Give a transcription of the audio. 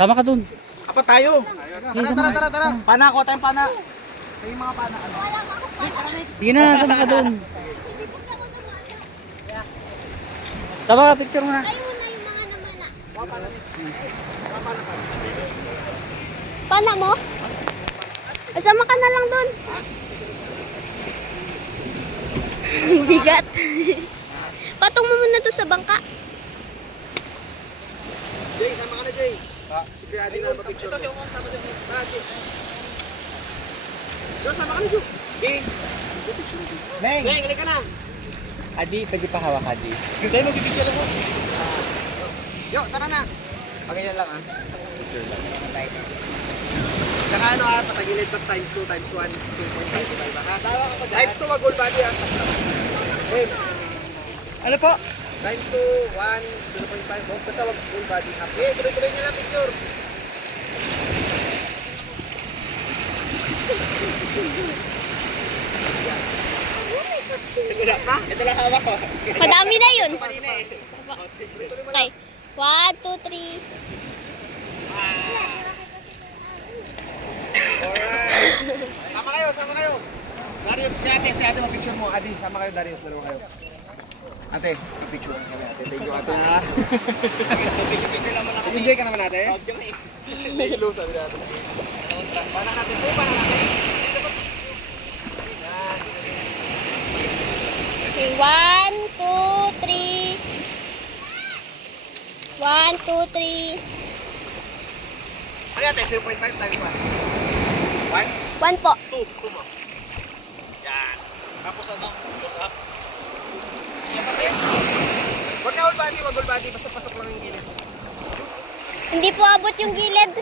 Sama ka dun. Apat tayo. Sige, sama. Tara. Pana ko tayong pana. Kayo mga pana. Ano? Sige na, sama ka dun. Sama ka, picture mo na. Tayo muna yung mga namana. Pana mo? Sama ka na lang dun. Bigat. Patong mo muna to sa bangka. Jay, sama ka na Jay. Si Kuya Adi na mapicture. Ito si Umong, sama si Umong. Tara Jay. Jo, sama ka na Jo. Jay. Neng, halika na. Adi, pwede pa hawak Adi. Tayo magpipicture ako. Yo, tara na. Pagkailan lang ah. Picture lang. Saka ano ah, patagilid tas times 2 times 1. 2.5 ha. Times 2 wag all body ah. Okay. Ano po? Times 2, 1, 0.5. Huwag basta wag full body. Okay, tuloy-tuloy nyo lang picture. Ito lang hawak ko. Madami na yun. Okay. 1, 2, 3. Alright. Sama kayo. Darius, si ate mag-picture mo. Adi, sama kayo Darius, dalawa kayo. Ate, mag-picture kami ate. Thank you ate ha. Enjoy ka naman ate. Hello, sabi natin. Panak natin. Okay, 1, 2, 3. 1, 2, 3. Ano ate, 0.5 times 1? 1 po. 2 mo. Yan. Tapos ano? Close up. Wag na all body, basta pasok lang yung gilid. Hindi po abot yung gilid.